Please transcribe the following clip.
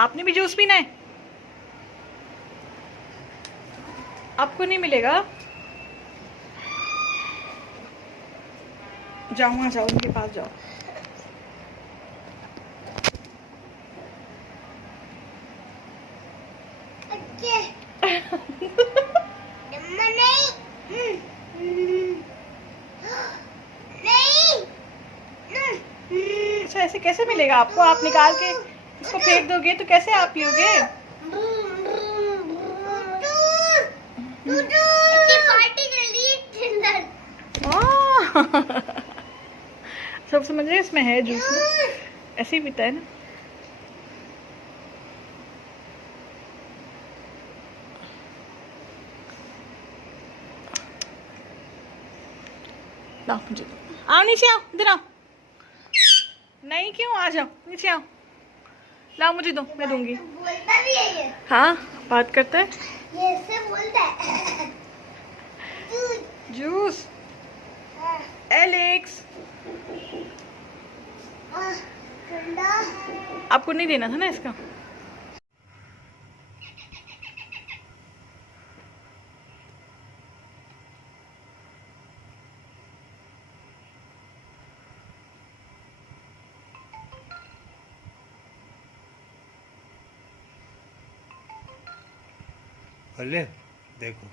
आपने भी जूस पीना है? आपको नहीं मिलेगा। जाओ वहाँ जाओ, उनके पास जाओ। अच्छा ऐसे कैसे मिलेगा आपको? आप निकाल के इसको फेंक दोगे तो कैसे आप पियोगे? सब समझ रहे, इसमें है जूस में, ऐसे ही पीता है ना। लाओ मुझे दो। आओ नीचे आओ, इधर आओ। नहीं क्यों, आ जाओ नीचे आओ। लाओ मुझे दो, मैं दूंगी। बोलता भी है ये। हाँ बात करता है। ये ऐसे बोलता है। जूस। एलेक्स ठंडा। आपको नहीं देना था ना इसका। ले देखो